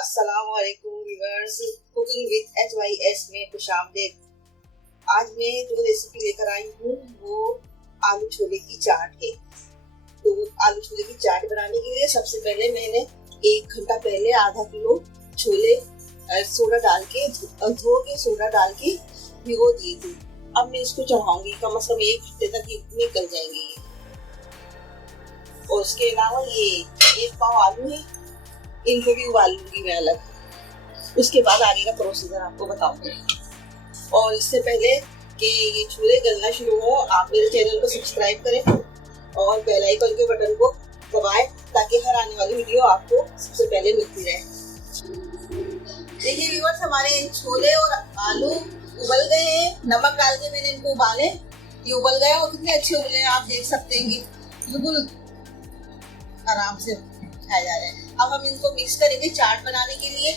अस्सलामुअलैकुम viewers, cooking with HYS में खुशामदीद। आज मैं जो रेसिपी लेकर आई हूँ वो आलू छोले की चाट है। तो आलू छोले की चाट बनाने के लिए सबसे पहले मैंने 1 घंटा पहले आधा किलो छोले सोडा डाल के धो के सोडा डाल के भिगो दिए थे। अब मैं इसको चढ़ाऊंगी, कम से कम 1 घंटे तक ये गल जाएंगे। और उसके अलावा ये 1 पाव आलू है, इनको भी उबाल लूंगी मैं अलग। उसके बाद आगे का प्रोसीजर आपको बताऊंगी। और इससे पहले कि ये छोले गलना शुरू हो, आप मेरे चैनल को सब्सक्राइब करें और बेल आइकन के बटन को दबाएं ताकि हर आने वाली वीडियो आपको सबसे पहले मिलती रहे। देखिए व्यूअर्स, हमारे छोले और आलू उबल गए हैं। नमक डाल के मैंने इनको उबाले, ये उबल गए और कितने अच्छे उबले हैं आप देख सकते हैं। बिल्कुल आराम से खाए जा रहे हैं। अब हम इनको मिक्स करेंगे चाट बनाने के लिए।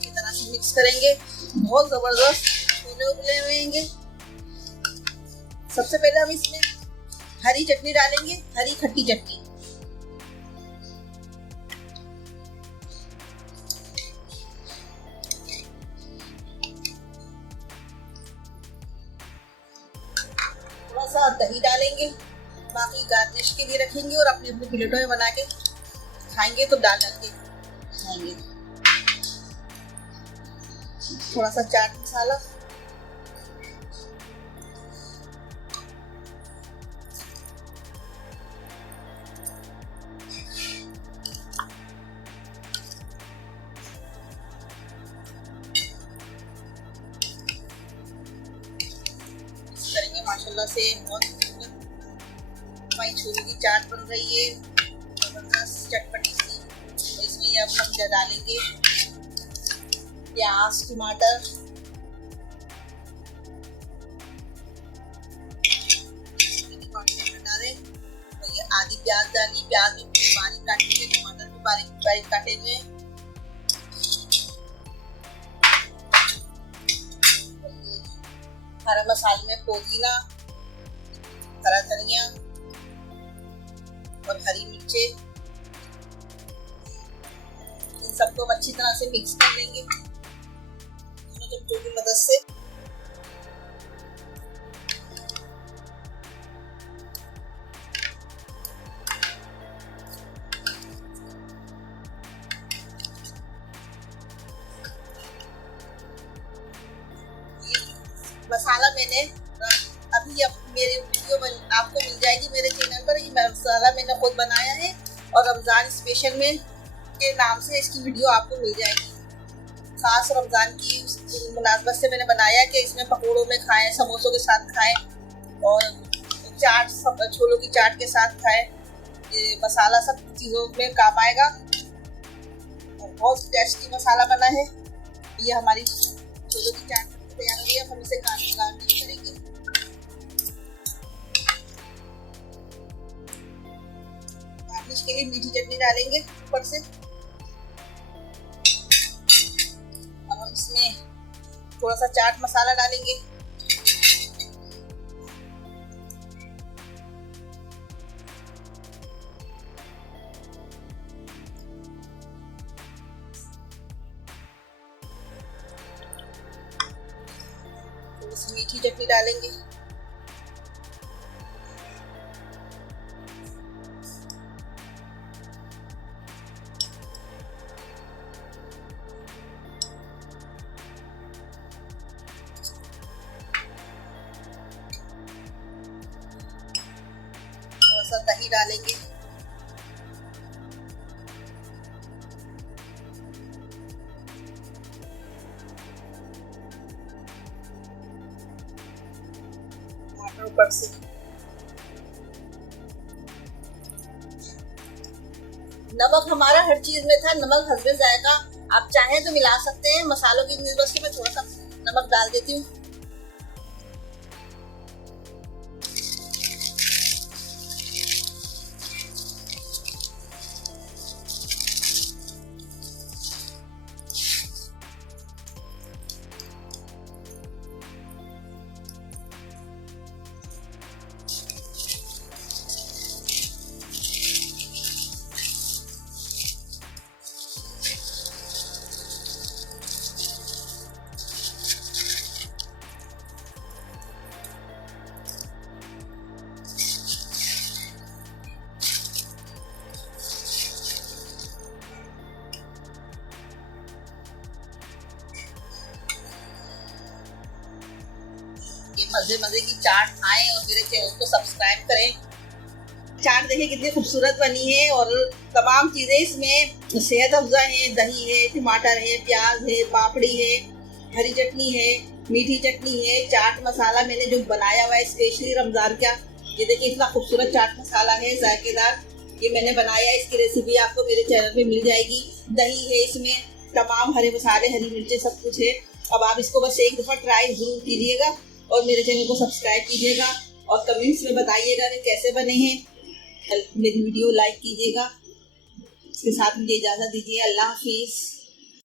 इस तरह से मिक्स करेंगे, बहुत जबरदस्त छोले उबले हुए हैं। सबसे पहले हम इसमें हरी चटनी डालेंगे, हरी खट्टी चटनी। थोड़ा सा दही डालेंगे, बाकी गार्निश के लिए रखेंगे और अपने अपने प्लेटों में बना के खाएंगे तो डाल के खाएंगे। थोड़ा सा चाट मसाला, करेंगे माशाल्लाह से। बहुत हमारी छोले की चाट बन रही है, जबरदस्त चटपटी सी। तो इसमें अब हम डालेंगे प्याज, टमाटर, डालें। तो ये आधी प्याज डाली, प्याज भी बारीक काटे हुए, टमाटर भी बारीक बारीक काटे हुए। हरा मसाले में पुदीना, हरा धनिया और हरी मिर्चे, इन सबको अच्छी तरह से मिक्स कर लेंगे चम्मचों की मदद से। मसाला मैंने अभी मेरे वीडियो आपको मिल जाएगी मेरे चैनल पर। ये मसाला मैंने खुद बनाया है और रमज़ान स्पेशल में के नाम से इसकी वीडियो आपको मिल जाएगी। खास रमज़ान की मुनासबत से मैंने बनाया कि इसमें पकौड़ों में खाएं, समोसों के साथ खाएं और चाट, छोलों की चाट के साथ खाएं। ये मसाला सब चीज़ों में काम आएगा और बहुत टेस्टी मसाला बना है। ये हमारी छोलों की चाट तैयार हो गई। अब हम इसे गार्निश करेंगे। गार्निश के लिए मीठी चटनी डालेंगे ऊपर से। अब हम इसमें थोड़ा सा चाट मसाला डालेंगे। मीठी चटनी डालेंगे। थोड़ा सा दही डालेंगे। ऊपर से नमक हमारा हर चीज में था, नमक हस्बे जायका, आप चाहें तो मिला सकते हैं। मसालों की वजह से मैं थोड़ा सा नमक डाल देती हूँ। मजे मजे की चाट खाएं और मेरे चैनल को सब्सक्राइब करें। चाट देखिए कितनी खूबसूरत बनी है और तमाम चीजें इसमें सेहत अफजा है। दही है, टमाटर है, प्याज है, पापड़ी है, हरी चटनी है, मीठी चटनी है, चाट मसाला मैंने जो बनाया हुआ है स्पेशली रमजान का। ये देखिए इतना खूबसूरत चाट मसाला है जायकेदार, ये मैंने बनाया है। इसकी रेसिपी आपको मेरे चैनल पे मिल जाएगी। दही है इसमें, तमाम हरे मसाले, हरी मिर्चें, सब कुछ है। अब आप इसको बस एक दफ़ा ट्राई जरूर कीजिएगा और मेरे चैनल को सब्सक्राइब कीजिएगा और कमेंट्स में बताइएगा कि कैसे बने हैं। मेरी वीडियो लाइक कीजिएगा। इसके साथ मुझे इजाज़त दीजिए। अल्लाह हाफिज़।